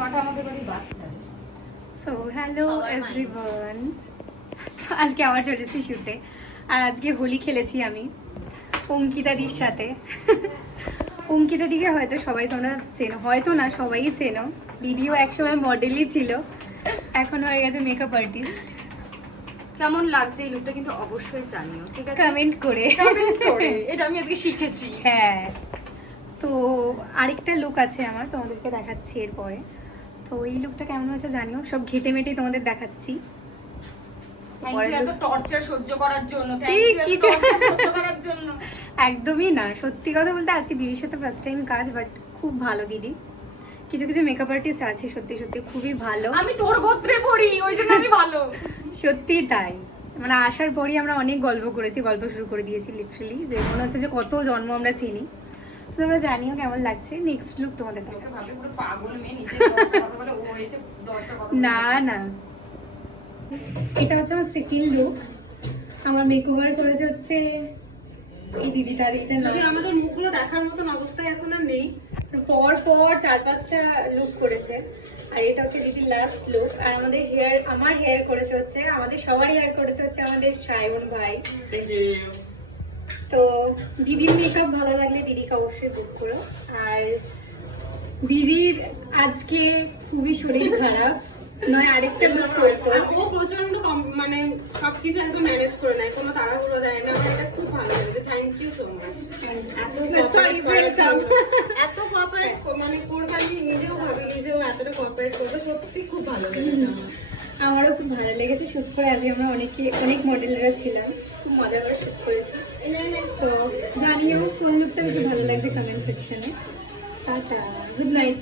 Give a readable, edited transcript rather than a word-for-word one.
মাটা আমাদের বাড়ি বাচ্চা। সো হ্যালো এভরিওয়ান, আজকে আবার চলেছি শুটে। আর আজকে হোলি খেলেছি আমি অঙ্কিতাদির সাথে। অঙ্কিতাদিকে হয়তো সবাই তোমরা চেনো, হয়তো না সবাই চেনো। দিদিও একসময় মডেলই ছিল, এখন হয়ে গেছে মেকআপ আর্টিস্ট। কেমন লাগছে এই লুকটা কিন্তু অবশ্যই জানিও, ঠিক আছে? কমেন্ট করে। এটা আমি আজকে শিখেছি। হ্যাঁ, তো আরেকটা লুক আছে আমার, তোমাদেরকে দেখাচ্ছি এরপরে। তো এই লুকটা কেমন হয়েছে জানিও, সব ঘেটে মেটেই তোমাদের দেখাচ্ছি। এত টর্চার সহ্য করার জন্য, একদমই না, সত্যি কথা বলতে আজকে দিদির সাথে ফার্স্ট টাইম কাজ, বাট খুব ভালো দিদি। কিছু কিছু মেকআপ আর্টিস্ট আছে সত্যি সত্যি খুবই ভালো। আমি তোর গোত্রে পড়ি, ওই জন্য আমি ভালো। সত্যি তাই, মানে আসার পরই আমরা অনেক গল্প করেছি, গল্প শুরু করে দিয়েছি লিটারালি, যে মনে হচ্ছে যে কত জন্ম আমরা চিনি। তো তোমরা জানিও কেমন লাগছে। নেক্সট লুক তোমাদের দেখাচ্ছি। না না, এটা হচ্ছে আমার সেকেন্ড লুক। আমার মেকওভার করেছে হচ্ছে এই দিদিটা। এটা যদি আমাদের মুখগুলো দেখার মতন অবস্থায় এখন আর নেই, পর 4-5টা লুক করেছে। আর এটা হচ্ছে দিদির লাস্ট লুক। আর আমাদের আমার হেয়ার করেছে হচ্ছে, আমাদের সবারই হেয়ার করেছে হচ্ছে আমাদের সায়ন ভাই। তো দিদির মেকআপ ভালো লাগলে দিদিকে অবশ্যই বুক করো। আর দিদির আজকে খুবই শরীর খারাপ, নয় আরেকটা লুক করতো। ও প্রচন্ড মানে সবকিছু একদম ম্যানেজ করে নেয়, কোনো তাড়াহুড়ো দেয় না। আমার এটা খুব ভালো লাগে। Thank you so much. এত কোঅপারেট মানে করবে, আমি নিজেও ভাবি নিজেও এতটা কোঅপারেট করবে, সত্যি খুব ভালো লেগেছে আমার। আমারও খুব ভালো লেগেছে শুট করে। আজকে আমরা অনেক মডেলরা ছিলাম, খুব মজা করে শুট করেছি। তো জানিও কোন লুকটা বেশি ভালো লাগছে কমেন্ট সেকশনে। Tata, good night.